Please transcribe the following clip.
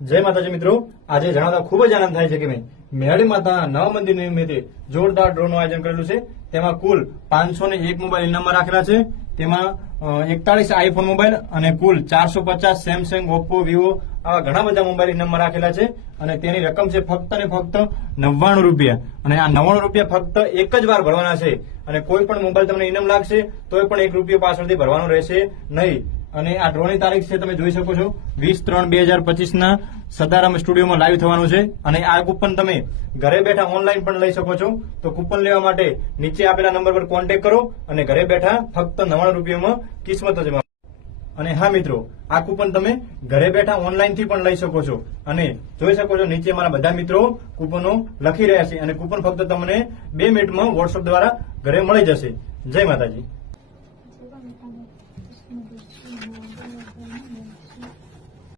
જય માતાજી મિત્રો, આજે જણાવતા ખૂબ જ આનંદ થાય છે કે મેરડી માતાના નવા મંદિર નિમિત્તે જોરદાર ડ્રોનું આયોજન કરેલું છે. તેમાં કુલ 501 મોબાઈલ ઇનામમાં રાખેલા છે. તેમાં 41 આઈફોન મોબાઈલ અને કુલ 450 સેમસંગ, ઓપ્પો, વિવો આવા ઘણા બધા મોબાઈલ ઇનામમાં રાખેલા છે. અને તેની રકમ છે ફક્ત ને ફક્ત 99 રૂપિયા. અને આ 99 રૂપિયા ફક્ત એક જ વાર ભરવાના છે. અને કોઈ પણ મોબાઈલ તમને ઇનામ લાગશે તોય પણ 1 રૂપિયો પાછળથી ભરવાનો રહેશે નહીં. અને આ ડ્રોની તારીખ છે તમે જોઈ શકો છો 20/3/2025 ના સદારામ સ્ટુડિયોમાં લાઈવ થવાનું છે. અને આ કૂપન તમે ઘરે બેઠા ઓનલાઈન પણ લઈ શકો છો. તો કૂપન લેવા માટે નીચે આપેલા નંબર પર કોન્ટેક્ટ કરો અને ઘરે બેઠા ફક્ત 99 રૂપિયામાં કિસ્મત અજમાવો. અને હા મિત્રો, આ કૂપન તમે ઘરે બેઠા ઓનલાઈન થી પણ લઈ શકો છો. અને જોઈ શકો છો નીચે મારા બધા મિત્રો કૂપનો લખી રહ્યા છે. અને કૂપન ફક્ત તમને 2 મિનિટમાં વોટ્સઅપ દ્વારા ઘરે મળી જશે. જય માતાજી.